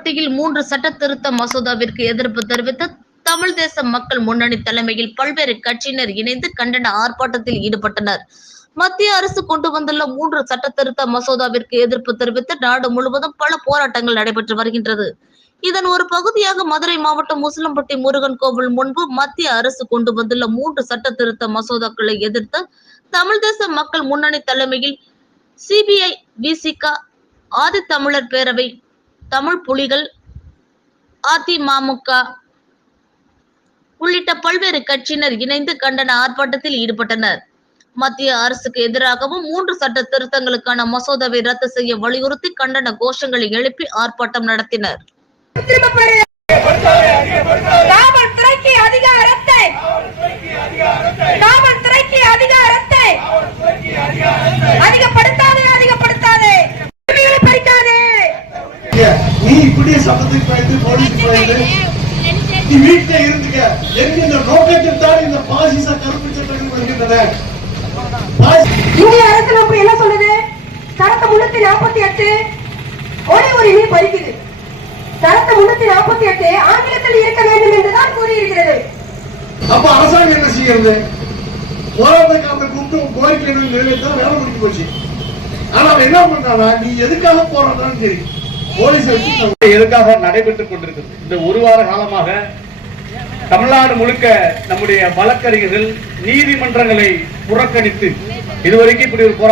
உசிலம்பட்டியில் மூன்று சட்ட திருத்த மசோதாவிற்கு எதிர்ப்பு தெரிவித்து தமிழ் தேச மக்கள் முன்னணி தலைமையில் பல்வேறு கட்சியினர் இணைந்து கண்டன ஆர்ப்பாட்டத்தில் ஈடுபட்டனர். மத்திய அரசு கொண்டு வந்துள்ள மூன்று சட்ட திருத்த மசோதாவிற்கு எதிர்ப்பு தெரிவித்து நாடு முழுவதும் பல போராட்டங்கள் நடைபெற்று வருகின்றது. இதன் ஒரு பகுதியாக மதுரை மாவட்டம் முஸ்லம்பட்டி முருகன் கோவில் முன்பு மத்திய அரசு கொண்டு வந்துள்ள மூன்று சட்ட திருத்த மசோதாக்களை எதிர்த்து தமிழ் தேச மக்கள் முன்னணி தலைமையில் சிபிஐ விசிக ஆதித்தமிழர் பேரவை தமிழ் புலிகள் அதிமுக உள்ளிட்ட பல்வேறு கட்சியினர் இணைந்து கண்டன ஆர்ப்பாட்டத்தில் ஈடுபட்டனர். மத்திய அரசுக்கு எதிராகவும் மூன்று சட்ட திருத்தங்களுக்கான மசோதாவை ரத்து செய்ய வலியுறுத்தி கண்டன கோஷங்களை எழுப்பி ஆர்ப்பாட்டம் நடத்தினர். நீ இப்படியே சபத்துக்கு பயந்து போலீஸுக்கு பயந்து நீ வீட்டுல இருந்துக்க. என்கின்ற நோக்கத்தில் தான் இந்த பாசிச கருப்பு சட்டங்கள் வருகின்றன? இந்திய அரசியலமைப்பு என்ன சொல்லுது? சரத்து முன்னூத்தி நாற்பத்தி எட்டு. ஒரே உரிமை பறிக்குது. சரத்து முன்னூத்தி நாற்பத்தி எட்டு ஆங்கிலத்தில் இருக்க வேண்டும் என்றுதான் கூறியிருக்கிறது. அப்ப அரசாங்கம் என்ன செய்யறது போராட்டக்காரனை கூப்பிட்டு உன் கோரிக்கை நிறைவேற்றா வேலை முடிஞ்சு போச்சு. ஆனா என்ன பண்றானா நீ எதுக்காக போராடுறான்னு சரி போலீஸ் எதுக்காக நடைபெற்றுக் கொண்டிருக்கிறது? இந்த ஒரு வார காலமாக தமிழ்நாடு முழுக்க நம்முடைய வழக்கறிஞர்கள் நீதிமன்றங்களை புறக்கணித்து இதுவரைக்கும் இப்படி ஒரு போராட்டம்